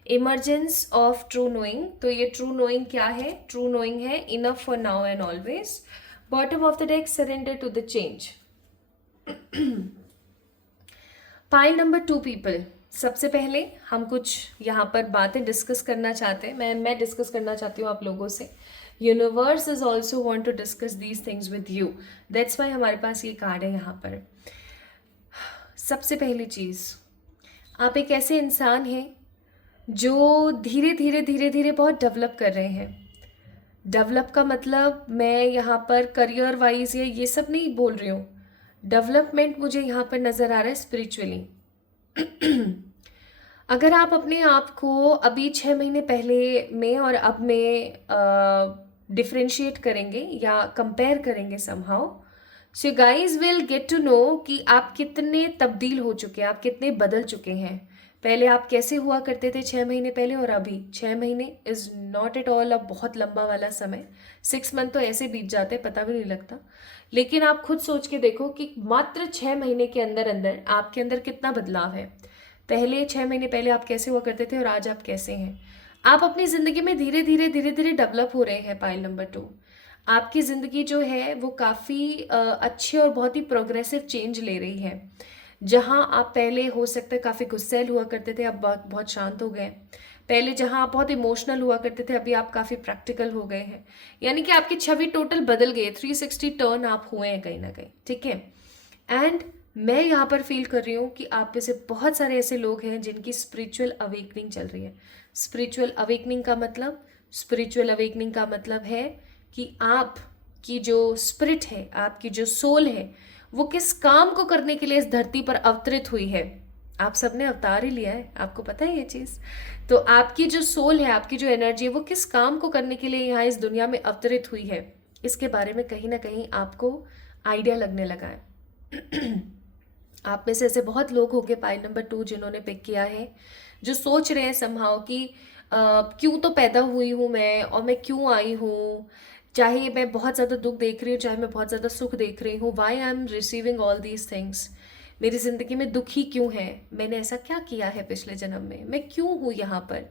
इमरजेंस ऑफ ट्रू नोइंग, तो ये ट्रू नोइंग क्या है? ट्रू नोइंग है enough for now and always. Bottom of the deck, surrender to the change. Pile number 2 people, सबसे पहले हम कुछ यहाँ पर बातें डिस्कस करना चाहते हैं। मैं डिस्कस करना चाहती हूँ आप लोगों से। Universe is also want to discuss these things with you, that's why हमारे पास ये कार्ड है यहाँ पर। सबसे पहली चीज़, आप एक ऐसे इंसान हैं जो धीरे धीरे धीरे धीरे बहुत डेवलप कर रहे हैं। डेवलप का मतलब मैं यहाँ पर करियर वाइज या ये सब नहीं बोल रही हूँ। डेवलपमेंट मुझे यहाँ पर नज़र आ रहा है स्पिरिचुअली। अगर आप अपने आप को अभी 6 महीने पहले में और अब में डिफ्रेंशिएट करेंगे या कंपेयर करेंगे somehow, so guys will get to know कि आप कितने तब्दील हो चुके हैं, आप कितने बदल चुके हैं। पहले आप कैसे हुआ करते थे 6 महीने पहले और अभी। 6 महीने इज़ नॉट एट ऑल अब बहुत लंबा वाला समय। 6 मंथ तो ऐसे बीत जाते हैं, पता भी नहीं लगता। लेकिन आप खुद सोच के देखो कि मात्र 6 महीने के अंदर अंदर आपके अंदर कितना बदलाव है। पहले 6 महीने पहले आप कैसे हुआ करते थे और आज आप कैसे हैं। आप अपनी ज़िंदगी में धीरे धीरे धीरे धीरे डेवलप हो रहे हैं। पाइल नंबर 2, आपकी ज़िंदगी जो है वो काफ़ी अच्छी और बहुत ही प्रोग्रेसिव चेंज ले रही है। जहाँ आप पहले हो सकता है काफ़ी गुस्सैल हुआ करते थे, अब बहुत शांत हो गए। पहले जहाँ आप बहुत इमोशनल हुआ करते थे, अभी आप काफ़ी प्रैक्टिकल हो गए हैं। यानी कि आपकी छवि टोटल बदल गई है। 360 टर्न आप हुए हैं कहीं ना कहीं, ठीक है। एंड मैं यहाँ पर फील कर रही हूँ कि आप में से बहुत सारे ऐसे लोग हैं जिनकी स्पिरिचुअल अवेकनिंग चल रही है। स्पिरिचुअल अवेकनिंग का मतलब है कि आप की जो स्पिरिट है, आपकी जो सोल है, वो किस काम को करने के लिए इस धरती पर अवतरित हुई है। आप सबने अवतार ही लिया है, आपको पता है ये चीज़। तो आपकी जो सोल है, आपकी जो एनर्जी है, वो किस काम को करने के लिए यहाँ इस दुनिया में अवतरित हुई है, इसके बारे में कहीं ना कहीं आपको आइडिया लगने लगा है। आप में से ऐसे बहुत लोग होंगे, पाइल नंबर 2 जिन्होंने पिक किया है, जो सोच रहे हैं समहाउ कि क्यों तो पैदा हुई हूँ मैं, और मैं क्यों आई हूँ, चाहे मैं बहुत ज़्यादा दुख देख रही हूँ, चाहे मैं बहुत ज़्यादा सुख देख रही हूँ, why I am receiving all these things. मेरी ज़िंदगी में दुख ही क्यों है, मैंने ऐसा क्या किया है पिछले जन्म में, मैं क्यों हूँ यहाँ पर।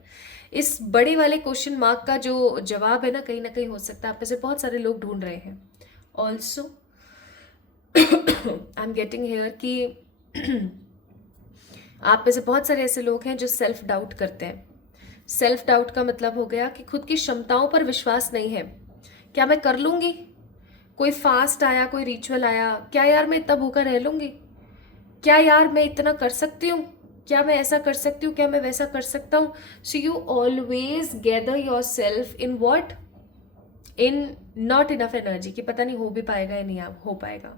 इस बड़े वाले क्वेश्चन मार्क का जो जवाब है ना कहीं हो सकता है आप में से बहुत सारे लोग ढूंढ रहे हैं। Also I am getting hair कि आप में से बहुत सारे ऐसे लोग हैं जो सेल्फ डाउट करते हैं। सेल्फ डाउट का मतलब हो गया कि खुद की क्षमताओं पर विश्वास नहीं है। क्या मैं कर लूँगी, कोई फास्ट आया, कोई रिचुअल आया, क्या यार मैं इतना भूखा रह लूँगी, क्या यार मैं इतना कर सकती हूँ, क्या मैं ऐसा कर सकती हूँ, क्या मैं वैसा कर सकता हूँ। So you always gather your self in what, in not enough energy, कि पता नहीं हो भी पाएगा या नहीं हो पाएगा।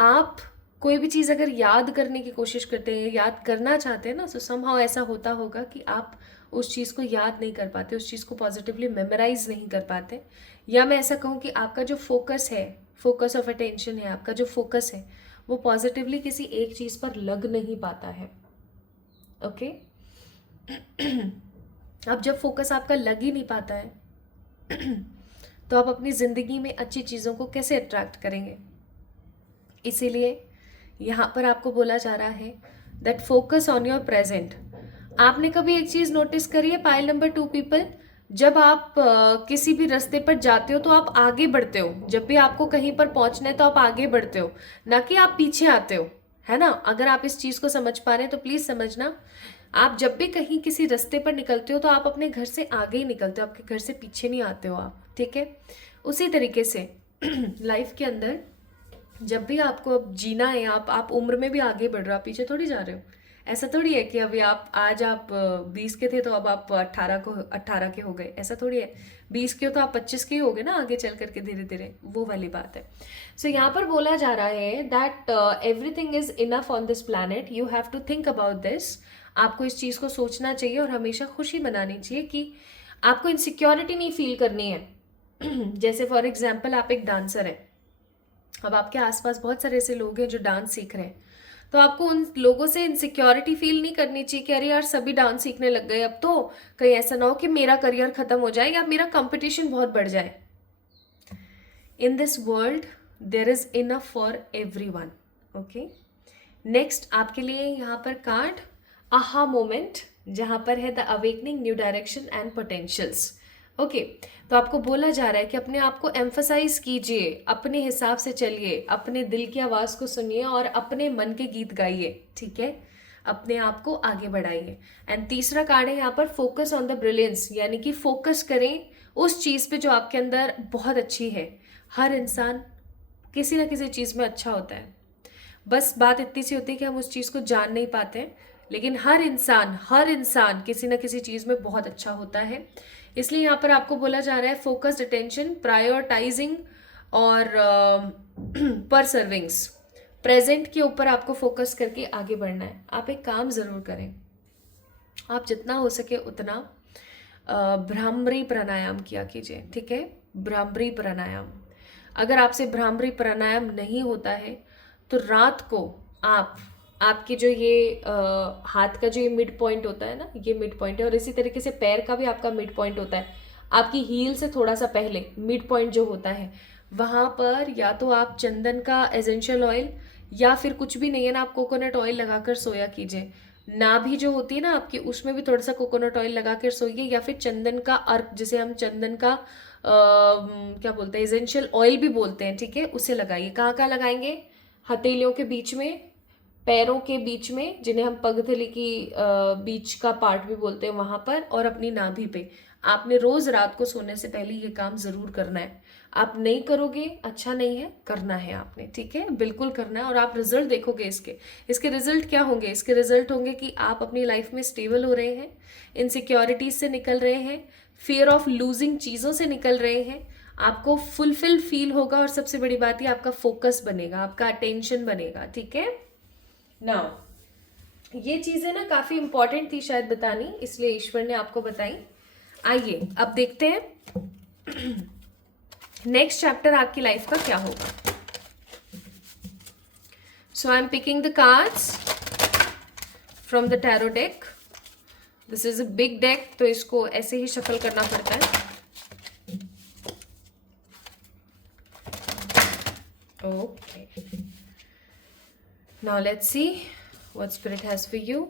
आप कोई भी चीज़ अगर याद करने की कोशिश करते हैं, याद करना चाहते हैं ना, तो समहाउ ऐसा होता होगा कि आप उस चीज़ को याद नहीं कर पाते, उस चीज़ को पॉजिटिवली मेमोराइज नहीं कर पाते। या मैं ऐसा कहूँ कि आपका जो फोकस है, फोकस ऑफ अटेंशन है, आपका जो फोकस है, वो पॉजिटिवली किसी एक चीज़ पर लग नहीं पाता है। ओके अब जब फोकस आपका लग ही नहीं पाता है तो आप अपनी ज़िंदगी में अच्छी चीज़ों को कैसे अट्रैक्ट करेंगे। इसीलिए यहाँ पर आपको बोला जा रहा है that focus on your present. आपने कभी एक चीज़ नोटिस करी है, पाइल नंबर 2 पीपल, जब आप किसी भी रास्ते पर जाते हो तो आप आगे बढ़ते हो। जब भी आपको कहीं पर पहुंचना है तो आप आगे बढ़ते हो, ना कि आप पीछे आते हो, है ना। अगर आप इस चीज़ को समझ पा रहे हैं तो प्लीज़ समझना, आप जब भी कहीं किसी रास्ते पर निकलते हो तो आप अपने घर से आगे ही निकलते हो, आपके घर से पीछे नहीं आते हो आप, ठीक है। उसी तरीके से लाइफ के अंदर जब भी आपको अब जीना है, आप उम्र में भी आगे बढ़ रहे हो, आप पीछे थोड़ी जा रहे हो। ऐसा थोड़ी है कि अभी आज आप 20 के थे तो अब आप 18 के हो गए, ऐसा थोड़ी है। 20 के हो तो आप 25 के ही हो गए ना आगे चल करके, धीरे धीरे, वो वाली बात है। सो यहाँ पर बोला जा रहा है that everything is enough on this planet, you have to think about this. आपको इस चीज़ को सोचना चाहिए और हमेशा खुशी मनानी चाहिए कि आपको इनसिक्योरिटी नहीं फील करनी है। जैसे फॉर एग्जाम्पल आप एक डांसर हैं, अब आपके आसपास बहुत सारे ऐसे लोग हैं जो डांस सीख रहे हैं, तो आपको उन लोगों से इनसिक्योरिटी फील नहीं करनी चाहिए कि अरे यार सभी डांस सीखने लग गए अब तो, कहीं ऐसा ना हो कि मेरा करियर खत्म हो जाए या मेरा कंपटीशन बहुत बढ़ जाए। In this world there is enough for everyone. Okay, next आपके लिए यहाँ पर कार्ड आहा मोमेंट, जहाँ पर है the awakening, new direction and potentials. Okay, तो आपको बोला जा रहा है कि अपने आप को एम्फसाइज कीजिए, अपने हिसाब से चलिए, अपने दिल की आवाज़ को सुनिए और अपने मन के गीत गाइए, ठीक है। अपने आप को आगे बढ़ाइए। एंड तीसरा कार्ड है यहाँ पर फोकस ऑन द ब्रिलियंस, यानी कि फोकस करें उस चीज़ पे जो आपके अंदर बहुत अच्छी है। हर इंसान किसी ना किसी चीज़ में अच्छा होता है, बस बात इतनी सी होती है कि हम उस चीज़ को जान नहीं पाते हैं, लेकिन हर इंसान किसी ना किसी चीज़ में बहुत अच्छा होता है। इसलिए यहाँ पर आपको बोला जा रहा है फोकस्ड अटेंशन, प्रायोरिटाइजिंग और परसर्विंग्स। प्रेजेंट के ऊपर आपको फोकस करके आगे बढ़ना है। आप एक काम ज़रूर करें, आप जितना हो सके उतना भ्रामरी प्राणायाम किया कीजिए, ठीक है। भ्रामरी प्राणायाम, अगर आपसे भ्रामरी प्राणायाम नहीं होता है तो रात को आपके जो ये हाथ का जो ये मिड पॉइंट होता है ना, ये मिड पॉइंट है, और इसी तरीके से पैर का भी आपका मिड पॉइंट होता है। आपकी हील से थोड़ा सा पहले मिड पॉइंट जो होता है, वहाँ पर या तो आप चंदन का एसेंशियल ऑयल, या फिर कुछ भी नहीं है ना, आप कोकोनट ऑयल लगाकर सोया कीजिए। नाभि जो होती है ना आपकी, उसमें भी थोड़ा सा कोकोनट ऑयल लगा कर सोइए, या फिर चंदन का अर्क, जिसे हम चंदन का क्या बोलते हैं, एसेंशियल ऑयल भी बोलते हैं, ठीक है, उसे लगाइए। कहाँ कहाँ लगाएंगे? हथेलियों के बीच में, पैरों के बीच में, जिन्हें हम पगथली की बीच का पार्ट भी बोलते हैं, वहां पर, और अपनी नाभि पे। आपने रोज रात को सोने से पहले ये काम जरूर करना है। आप नहीं करोगे अच्छा नहीं है, करना है आपने, ठीक है, बिल्कुल करना है। और आप रिजल्ट देखोगे इसके रिजल्ट क्या होंगे? इसके रिजल्ट होंगे कि आप अपनी लाइफ में स्टेबल हो रहे हैं, इनसिक्योरिटीज से निकल रहे हैं, फियर ऑफ लूजिंग चीज़ों से निकल रहे हैं, आपको फुलफिल फील होगा, और सबसे बड़ी बात है आपका फोकस बनेगा, आपका अटेंशन बनेगा, ठीक है। नाउ ये चीज़ें ना काफ़ी इंपॉर्टेंट थी शायद बतानी, इसलिए ईश्वर ने आपको बताई। आइए अब देखते हैं नेक्स्ट चैप्टर आपकी लाइफ का क्या होगा। So I am picking the cards from the tarot deck. This is a big deck, तो इसको ऐसे ही शफल करना पड़ता है। Okay, now let's see what spirit has for you.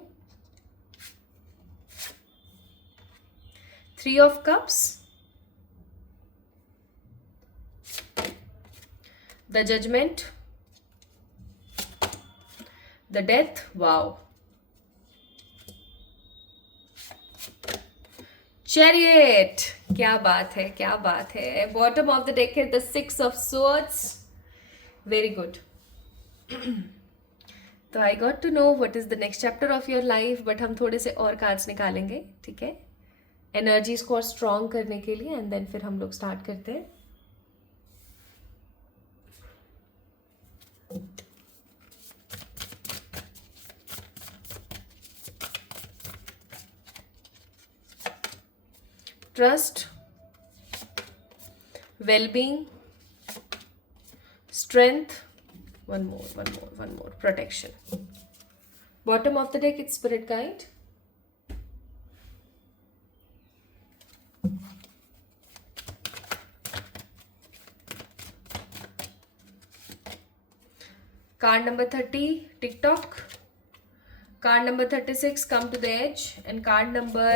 3 of Cups, the Judgment, the Death, wow, Chariot, क्या बात है, क्या बात है। बॉटम ऑफ द डेक है the 6 of Swords, very good. तो I got to know what is the next chapter of your life, but हम थोड़े से और कार्ड्स निकालेंगे, ठीक है, एनर्जीज को और स्ट्रॉन्ग करने के लिए, एंड देन फिर हम लोग स्टार्ट करते हैं। Trust, wellbeing, strength, one more, protection. Bottom of the deck it's spirit guide. Card number 30, TikTok. Card number 36, come to the edge. And card number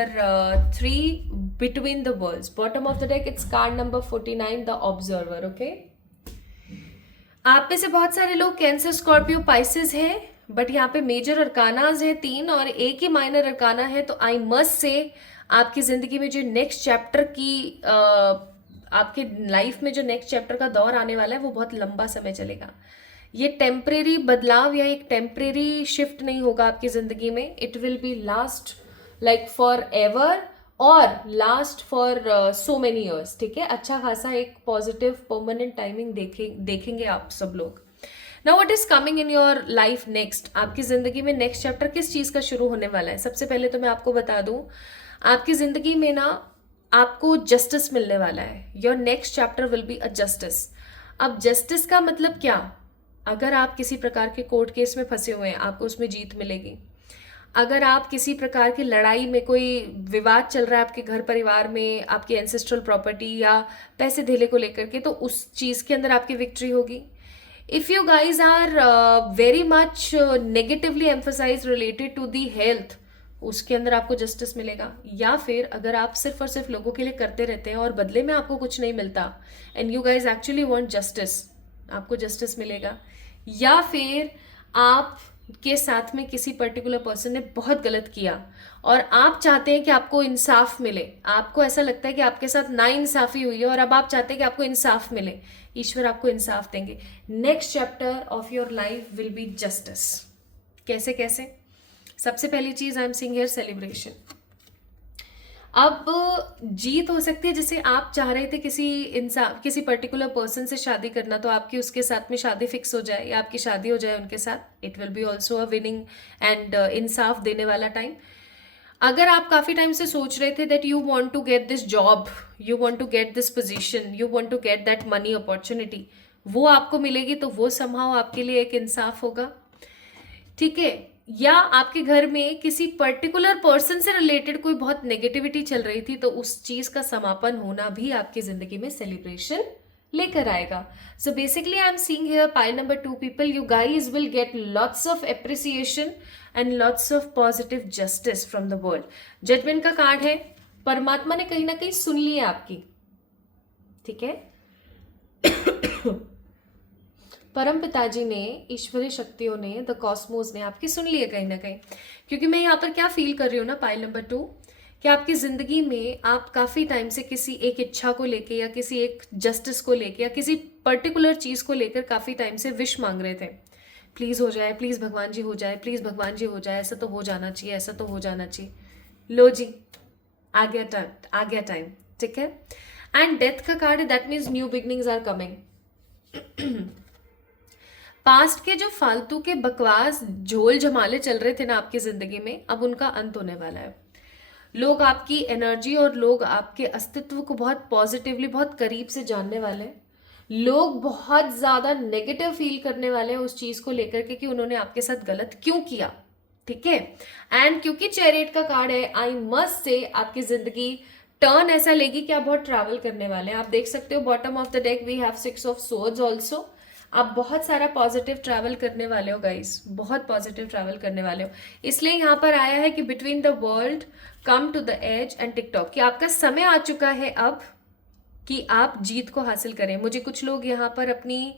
3, between the worlds. Bottom of the deck, it's card number 49, the observer, okay? आप में से बहुत सारे लोग cancer, Scorpio, Pisces हैं, but यहाँ पे major अरकानाज है 3 और एक ही माइनर अरकाना है। तो आई मस्ट से आपकी ज़िंदगी में जो नेक्स्ट चैप्टर की आपके लाइफ में जो नेक्स्ट चैप्टर का दौर आने वाला है वो बहुत लंबा समय चलेगा। ये टेम्परेरी बदलाव या एक टेम्परेरी शिफ्ट नहीं होगा आपकी ज़िंदगी में। It will be last like for ever और last for so many years, ठीक है। अच्छा खासा एक पॉजिटिव परमानेंट टाइमिंग देखेंगे आप सब लोग। Now what is coming in your life next, आपकी ज़िंदगी में नेक्स्ट चैप्टर किस चीज़ का शुरू होने वाला है। सबसे पहले तो मैं आपको बता दूं, आपकी ज़िंदगी में ना आपको जस्टिस मिलने वाला है। Your next chapter will be a justice. अब जस्टिस का मतलब क्या, अगर आप किसी प्रकार के कोर्ट केस में फंसे हुए हैं आपको उसमें जीत मिलेगी। अगर आप किसी प्रकार की लड़ाई में, कोई विवाद चल रहा है आपके घर परिवार में, आपकी एंसेस्ट्रल प्रॉपर्टी या पैसे धेले को लेकर के, तो उस चीज़ के अंदर आपकी विक्ट्री होगी। If you guys are very much negatively emphasize related to the health, उसके अंदर आपको जस्टिस मिलेगा। या फिर अगर आप सिर्फ और सिर्फ लोगों के लिए करते रहते हैं और बदले में आपको कुछ नहीं मिलता, and you guys actually want justice, आपको जस्टिस मिलेगा। या फिर आप के साथ में किसी पर्टिकुलर पर्सन ने बहुत गलत किया और आप चाहते हैं कि आपको इंसाफ मिले, आपको ऐसा लगता है कि आपके साथ नाइंसाफी हुई है और अब आप चाहते हैं कि आपको इंसाफ मिले, ईश्वर आपको इंसाफ देंगे। Next chapter of your life will be justice. कैसे कैसे? सबसे पहली चीज आई एम सीइंग हियर सेलिब्रेशन। अब जीत हो सकती है, जैसे आप चाह रहे थे किसी पर्टिकुलर पर्सन से शादी करना, तो आपकी उसके साथ में शादी फिक्स हो जाए या आपकी शादी हो जाए उनके साथ। It will be also a winning and इंसाफ देने वाला टाइम। अगर आप काफ़ी टाइम से सोच रहे थे that you want to get this job, you want to get this position, you want to get that money opportunity, वो आपको मिलेगी, तो वो समहाउ आपके लिए एक इंसाफ होगा, ठीक है। या आपके घर में किसी पर्टिकुलर पर्सन से रिलेटेड कोई बहुत नेगेटिविटी चल रही थी, तो उस चीज का समापन होना भी आपकी जिंदगी में सेलिब्रेशन लेकर आएगा। So basically I am seeing here pile number 2 people, you guys will get lots of appreciation and lots of positive justice from the world. Judgement का कार्ड है, परमात्मा ने कहीं ना कहीं सुन ली है आपकी, ठीक है। परम पिताजी ने, ईश्वरीय शक्तियों ने, द कॉस्मोस ने आपकी सुन ली है कहीं ना कहीं। क्योंकि मैं यहाँ पर क्या फील कर रही हूँ ना, पाइल नंबर 2, कि आपकी ज़िंदगी में आप काफ़ी टाइम से किसी एक इच्छा को लेके या किसी एक जस्टिस को लेके या किसी पर्टिकुलर चीज़ को लेकर काफ़ी टाइम से विश मांग रहे थे। प्लीज़ हो जाए, प्लीज़ भगवान जी हो जाए, प्लीज़ भगवान जी हो जाए, ऐसा तो हो जाना चाहिए, ऐसा तो हो जाना चाहिए। लो जी, आ गया टाइम, आ गया टाइम, ठीक है। एंड डेथ का कार्ड है, that means new beginnings are coming. Past के जो फालतू के बकवास झोल झमाले चल रहे थे ना आपकी जिंदगी में, अब उनका अंत होने वाला है। लोग आपकी एनर्जी और लोग आपके अस्तित्व को बहुत पॉजिटिवली, बहुत करीब से जानने वाले हैं। लोग बहुत ज्यादा नेगेटिव फील करने वाले हैं उस चीज को लेकर के कि उन्होंने आपके साथ गलत क्यों किया, ठीक है। एंड क्योंकि चैरियट का कार्ड है, आई मस्ट से आपकी जिंदगी टर्न ऐसा लेगी कि आप बहुत ट्रैवल करने वाले हैं। आप देख सकते हो bottom of the deck we have 6 of swords also. आप बहुत सारा पॉजिटिव ट्रैवल करने वाले हो गाइस, बहुत पॉजिटिव ट्रैवल करने वाले हो। इसलिए यहाँ पर आया है कि between the world come to the age and TikTok, कि आपका समय आ चुका है अब कि आप जीत को हासिल करें। मुझे कुछ लोग यहाँ पर अपनी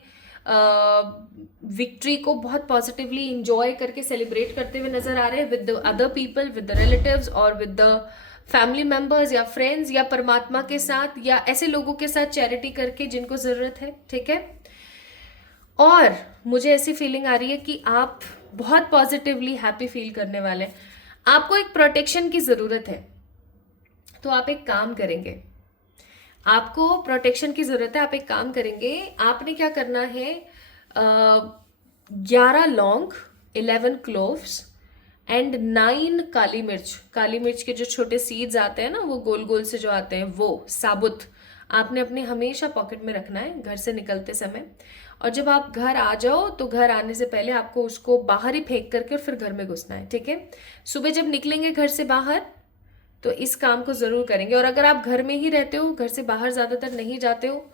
विक्ट्री को बहुत पॉजिटिवली इंजॉय करके सेलिब्रेट करते हुए नजर आ रहे हैं with the other people, with the relatives और विद द फैमिली मेंबर्स या फ्रेंड्स या परमात्मा के साथ या ऐसे लोगों के साथ चैरिटी करके जिनको जरूरत है, ठीक है। और मुझे ऐसी फीलिंग आ रही है कि आप बहुत पॉजिटिवली हैप्पी फील करने वाले हैं। आपको एक प्रोटेक्शन की ज़रूरत है, तो आप एक काम करेंगे, आपको प्रोटेक्शन की ज़रूरत है, आप एक काम करेंगे। आपने क्या करना है, 11 लौंग, 11 क्लोव्स एंड 9 काली मिर्च। काली मिर्च के जो छोटे सीड्स आते हैं ना, वो गोल गोल से जो आते हैं, वो साबुत आपने अपने हमेशा पॉकेट में रखना है घर से निकलते समय। और जब आप घर आ जाओ तो घर आने से पहले आपको उसको बाहर ही फेंक करके फिर घर में घुसना है, ठीक है। सुबह जब निकलेंगे घर से बाहर तो इस काम को ज़रूर करेंगे। और अगर आप घर में ही रहते हो, घर से बाहर ज़्यादातर नहीं जाते हो,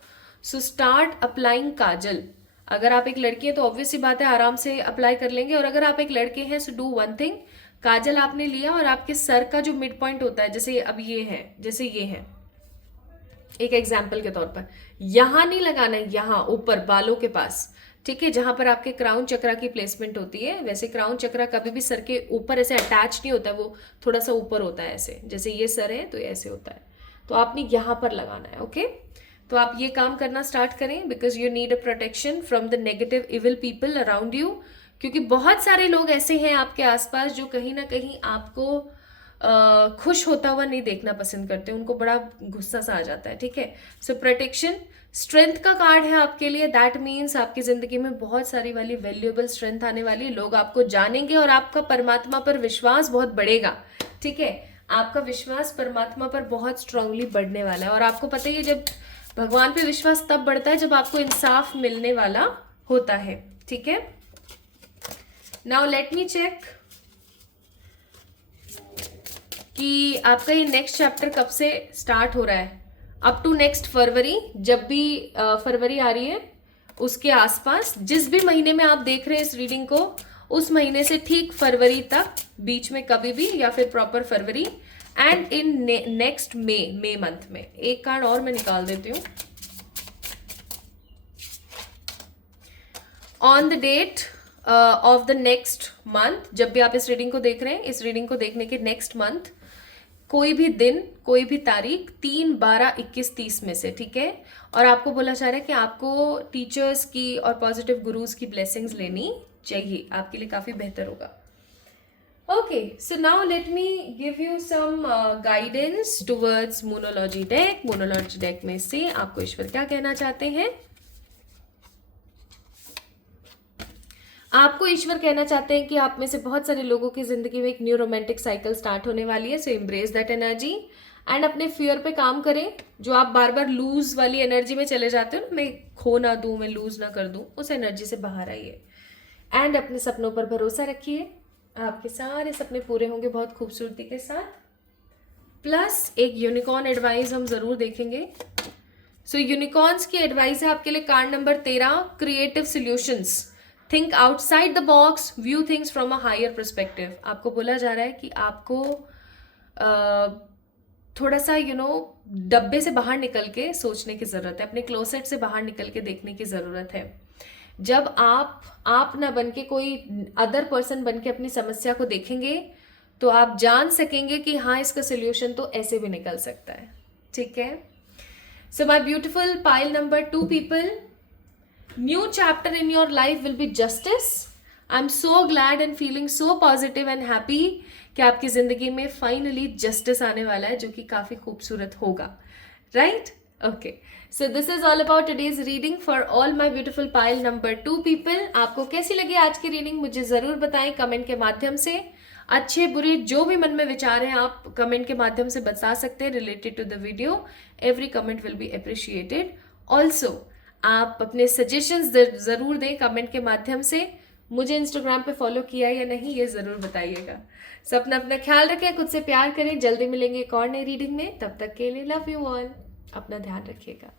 सो स्टार्ट अप्लाइंग काजल। अगर आप एक लड़की हैं तो ऑब्वियस सी बात है आराम से अप्लाई कर लेंगे। और अगर आप एक लड़के हैं सो डू वन थिंग, काजल आपने लिया और आपके सर का जो मिड पॉइंट होता है, जैसे अब ये है, जैसे ये है, एक एग्जाम्पल के तौर पर, यहां नहीं लगाना है, यहां ऊपर बालों के पास, ठीक है, जहां पर आपके क्राउन चक्रा की प्लेसमेंट होती है। वैसे क्राउन चक्रा कभी भी सर के ऊपर ऐसे अटैच नहीं होता है, वो थोड़ा सा ऊपर होता है ऐसे, जैसे ये सर है तो ये ऐसे होता है, तो आपने यहां पर लगाना है, ओके। तो आप ये काम करना स्टार्ट करें because you need a protection from the negative evil people around you. क्योंकि बहुत सारे लोग ऐसे हैं आपके आसपास जो कहीं ना कहीं आपको खुश होता हुआ नहीं देखना पसंद करते, उनको बड़ा गुस्सा सा आ जाता है, ठीक है। सो प्रोटेक्शन, स्ट्रेंथ का कार्ड है आपके लिए, दैट मीन्स आपकी जिंदगी में बहुत सारी वाली वैल्यूएबल स्ट्रेंथ आने वाली है। लोग आपको जानेंगे और आपका परमात्मा पर विश्वास बहुत बढ़ेगा, ठीक है। आपका विश्वास परमात्मा पर बहुत स्ट्रांगली बढ़ने वाला है। और आपको पता ही है जब भगवान पे विश्वास तब बढ़ता है जब आपको इंसाफ मिलने वाला होता है, ठीक है। नाउ लेट मी चेक कि आपका ये नेक्स्ट चैप्टर कब से स्टार्ट हो रहा है। अप टू नेक्स्ट फरवरी, जब भी फरवरी आ रही है उसके आसपास, जिस भी महीने में आप देख रहे हैं इस रीडिंग को, उस महीने से ठीक फरवरी तक, बीच में कभी भी, या फिर प्रॉपर फरवरी and in next May month में। एक कार्ड और मैं निकाल देती हूँ। On the date of the next month, जब भी आप इस रीडिंग को देख रहे हैं, इस रीडिंग को देखने के नेक्स्ट मंथ कोई भी दिन, कोई भी तारीख 3, 12, 21, 30 में से, ठीक है। और आपको बोला जा रहा है कि आपको टीचर्स की और पॉजिटिव गुरुज की ब्लेसिंग्स लेनी चाहिए, आपके लिए काफी बेहतर होगा। Okay, so now let me give you some guidance towards monology deck. Monology deck में से आपको ईश्वर क्या कहना चाहते हैं? आपको ईश्वर कहना चाहते हैं कि आप में से बहुत सारे लोगों की जिंदगी में एक न्यू रोमांटिक साइकिल स्टार्ट होने वाली है। सो एम्ब्रेस दैट एनर्जी एंड अपने फियर पे काम करें। जो आप बार बार लूज वाली एनर्जी में चले जाते हो ना, मैं खो ना दूं, मैं लूज ना कर दूं, उस एनर्जी से बाहर आइए एंड अपने सपनों पर भरोसा रखिए। आपके सारे सपने पूरे होंगे बहुत खूबसूरती के साथ। प्लस एक यूनिकॉर्न एडवाइस हम जरूर देखेंगे। सो यूनिकॉर्न्स की एडवाइस है आपके लिए card number 13, creative solutions. Think outside the box, view things from a higher perspective. आपको बोला जा रहा है कि आपको थोड़ा सा डब्बे से बाहर निकल के सोचने की ज़रूरत है, अपने क्लोसेट से बाहर निकल के देखने की ज़रूरत है। जब आप ना बन के कोई अदर पर्सन बन के अपनी समस्या को देखेंगे तो आप जान सकेंगे कि हाँ, इसका सोल्यूशन तो ऐसे भी निकल सकता है. ठीक है. So my beautiful pile number 2 people, new chapter in your life will be justice. I am so glad and feeling so positive and happy कि आपकी जिंदगी में फाइनली जस्टिस आने वाला है, जो कि काफी खूबसूरत होगा. Right? Okay. So this is all about today's reading for all my beautiful pile number 2 people. आपको कैसी लगी आज की रीडिंग मुझे जरूर बताएं कमेंट के माध्यम से. अच्छे बुरे जो भी मन में विचार हैं आप कमेंट के माध्यम से बता सकते हैं related to the video. Every comment will be appreciated. Also आप अपने सजेशंस जरूर दें कमेंट के माध्यम से. मुझे इंस्टाग्राम पे फॉलो किया या नहीं ये जरूर बताइएगा. सब अपना ख्याल रखें, खुद से प्यार करें. जल्दी मिलेंगे एक और नई रीडिंग में. तब तक के लिए लव यू ऑल. अपना ध्यान रखिएगा.